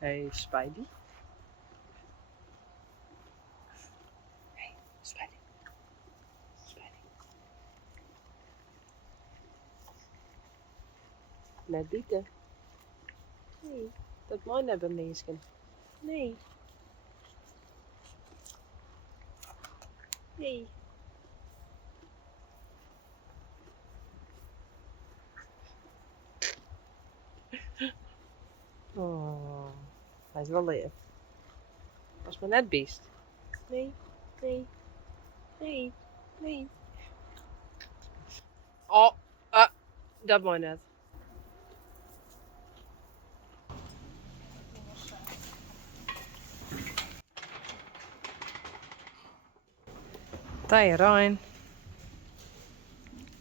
Hey, Spidey. Hey, Spidey. Spidey. Net bieten. Nee, dat mooi net een meisje. Nee. Nee. Oh, hij is wel lief. Als maar net biest. Nee, nee, nee, nee. Oh, dat mooi net. Tije Rijn.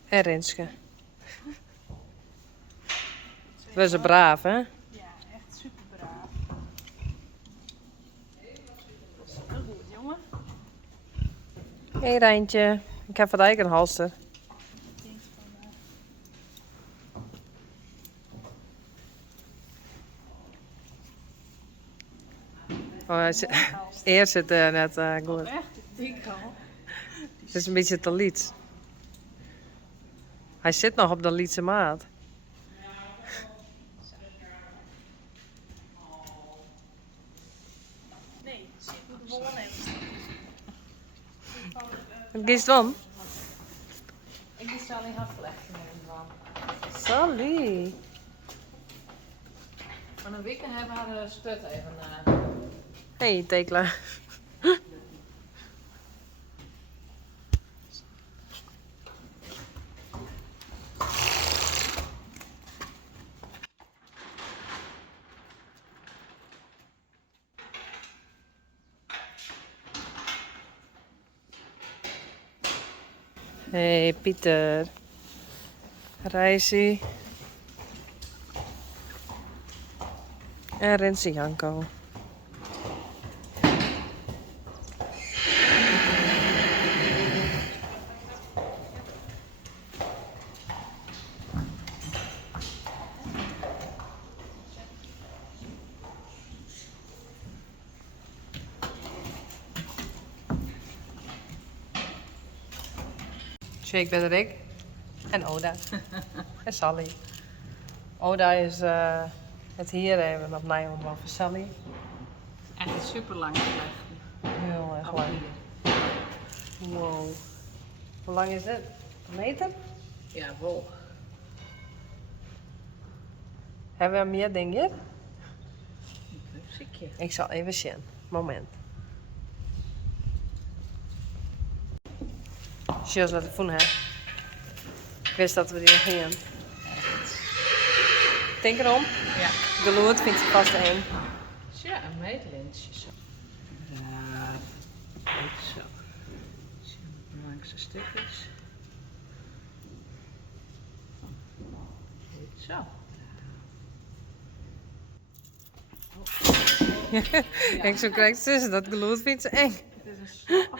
En Rinske. We zijn braaf, hè? Ja, echt super braaf. Heel goed, jongen. Hé Rijntje. Ik heb van Dijk een halster. Oh, hij zit, eerst zit net goed. Echt, ik denk al. Het is een beetje te liet. Hij zit nog op de Lietse maat. Nee, ik moet hem gewoon even. Wat is het dan? Ik die Sally afgelegd nemen van. Sally. Van een week hebben we haar stut even. Hey Tekla. Hey Pieter. Reissie. En Rinsie Janko. Shake ben Rick. En Oda. En Sally. Oda is het hier even opnieuw om van Sally. Echt super lang gelegd. Heel erg lang. Wow. Hoe lang is het? Een meter? Ja, vol. Hebben we meer dingen? Een ziekje. Ik zal even zien. Moment. Zie je wat ik vond, hè? Ik wist dat we die nog gingen. Denk erom. Ja. De lood vindt ze vast een. Ja, een meetlintje zo. Ja, goed zo. Zien we langs de stukjes. Goed zo. Ik zo krijg tussen dat geloed vindt ze eng. Dit is een slap.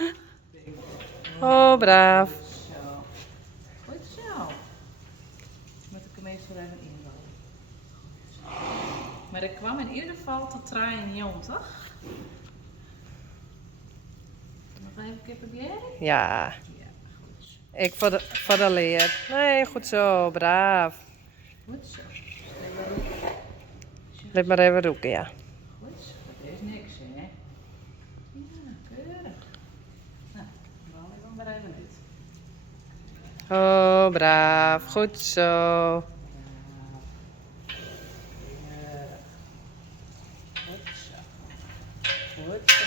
Oh, braaf. Zo. Goed zo. Moet ik hem even even inbouwen. Maar ik kwam in ieder geval tot 93. Nog even kippenbier? Ja, Ja, goed zo. ik voor de leer. Nee, goed zo, braaf. Goed zo. Even roepen. Laat maar even roeken, ja. Goed zo. Dat is niks, hè? Ja, keurig. Nou, dan haal ik hem maar even uit. Oh, braaf. Goed zo. Goed zo. Goed zo.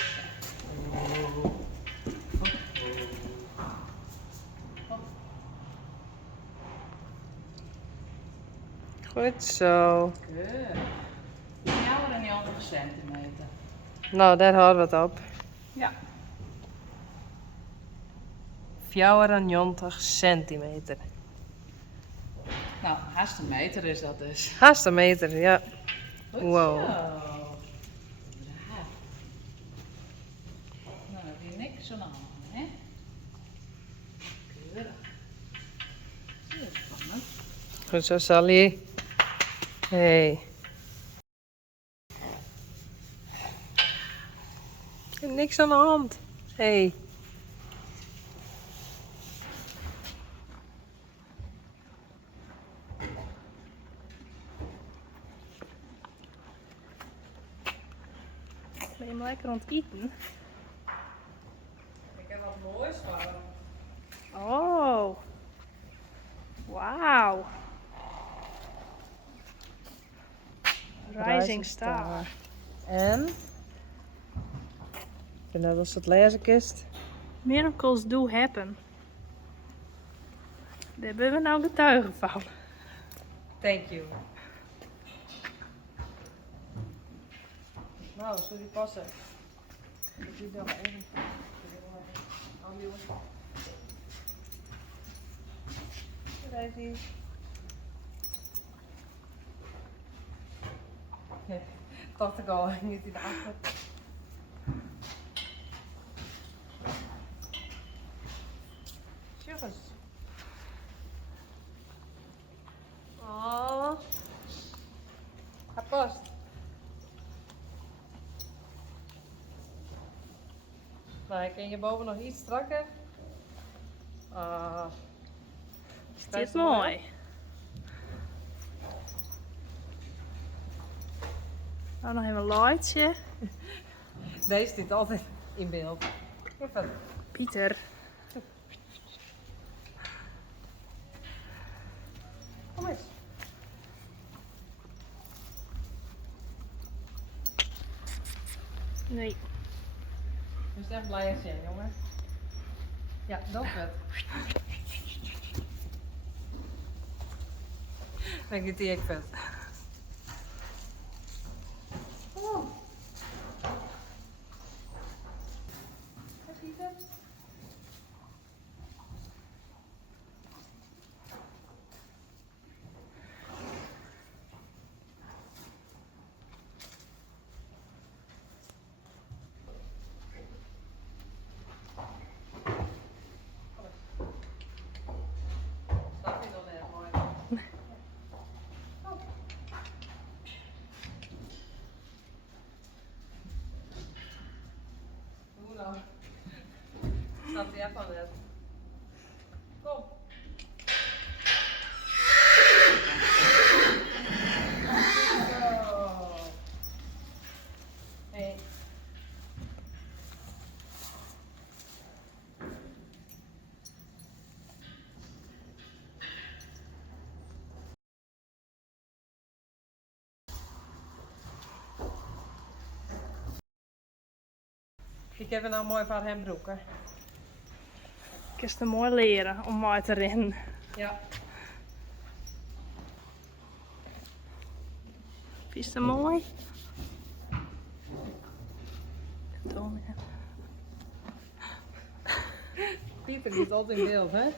Goed zo. Keurig. Jouwer en 90 centimeter. Nou, daar houden we het op. Ja. 94 centimeter. Nou, haast een meter is dat dus. Haast een meter, ja. Goed Wow. zo. Braaf. Nou, dan heb je niks aan de hand, hè? Keurig. Heel spannend. Goed zo, Sally. Hey. Niks aan de hand. Hey. Ben je hem lekker aan het eten? Ik heb wat moois voor hem. Oh. Wauw. Rising Star. En? Ik vind net als het lezenkist. Miracles do happen. Daar hebben we nou getuigen van. Thank you. Nou, sorry passen. Ik doe nog even. Daar is hij. Dacht ik al, niet in de achter. Jongens. Oh. Hij past. Nou, ik ken je boven nog iets strakker. Is dit mooi? Nou, nog even een lightje. Deze zit altijd in beeld. Even. Pieter. Kom eens. Nee. Je bent echt blij als je, jongen. Ja, dat vet. Denk je die ik vet? Oh. Ga schieten. Dat vind ik wel erg mooi. Hoe nou? Snap je echt wel net. Kom. Zo. Hey. Ik heb nou mooi van hem broeken. Ik is het mooi leren om mooi te rennen. Ja. Vind je het mooi? Toon, ja. Pieter is altijd in beeld, hè?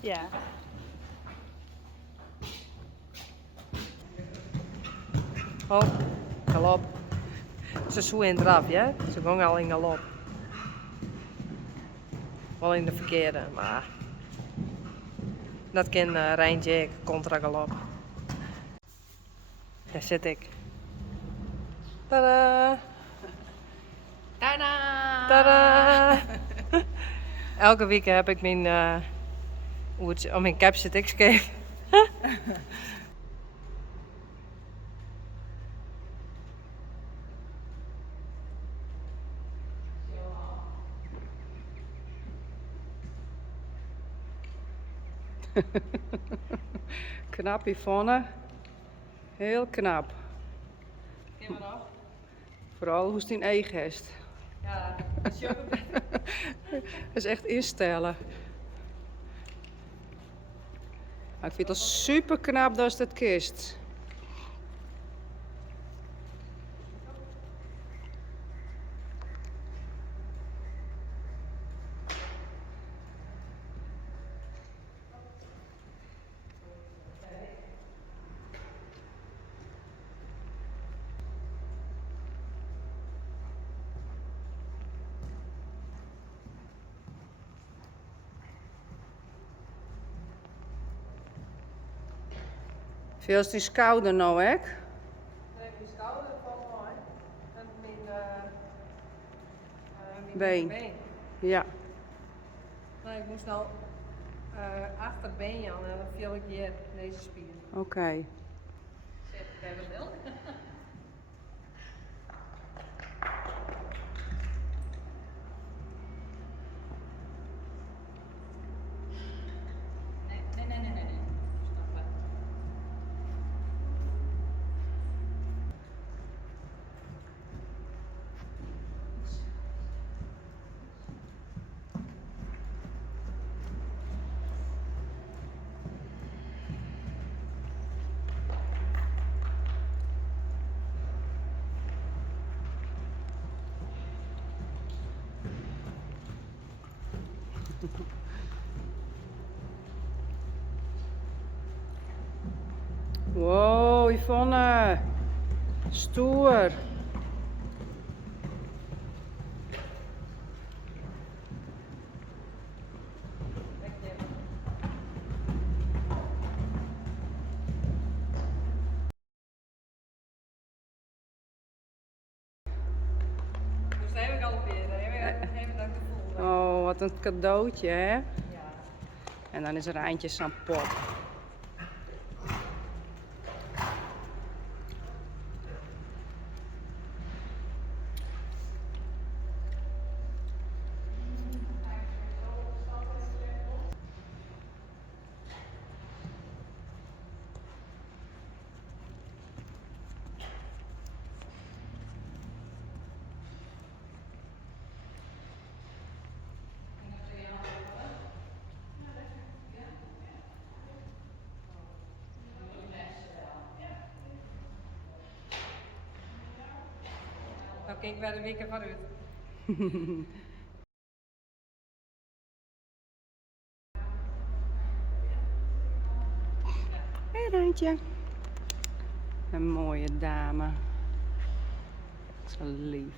Ja. Oh, galop. Ze zoen in draf, ja? Ze gingen al in galop. Wel in de verkeerde, maar dat kan Rijn Jack contra galop. Daar zit ik. Tadaa! Tada! Tadaa! Elke week heb ik mijn, mijn cap zit ik schreef. Knap Yvonne. Heel knap. Ken je nog? Vooral hoe het in eigen is. Ja, dat is ook beter. Dat is echt instellen. Maar ik vind het super knap dat je dat kist. Veel is die schouder nou, hè? Nee, mijn schouder valt mooi. En mijn Been. Ja. Nou, ik moest nou achterbeen aan en dan viel ik hier deze spier. Oké. Zet ik even wel. Nee. Stappen. Wow, Yvonne. Stoer. Dus daar heb ik alweer. Even dat gevoel. Oh, wat een cadeautje, hè? Ja. En dan is er eindjes aan pop. Nou, kijk bij de weken vooruit. Hé, Randje. Een mooie dame. Zo lief.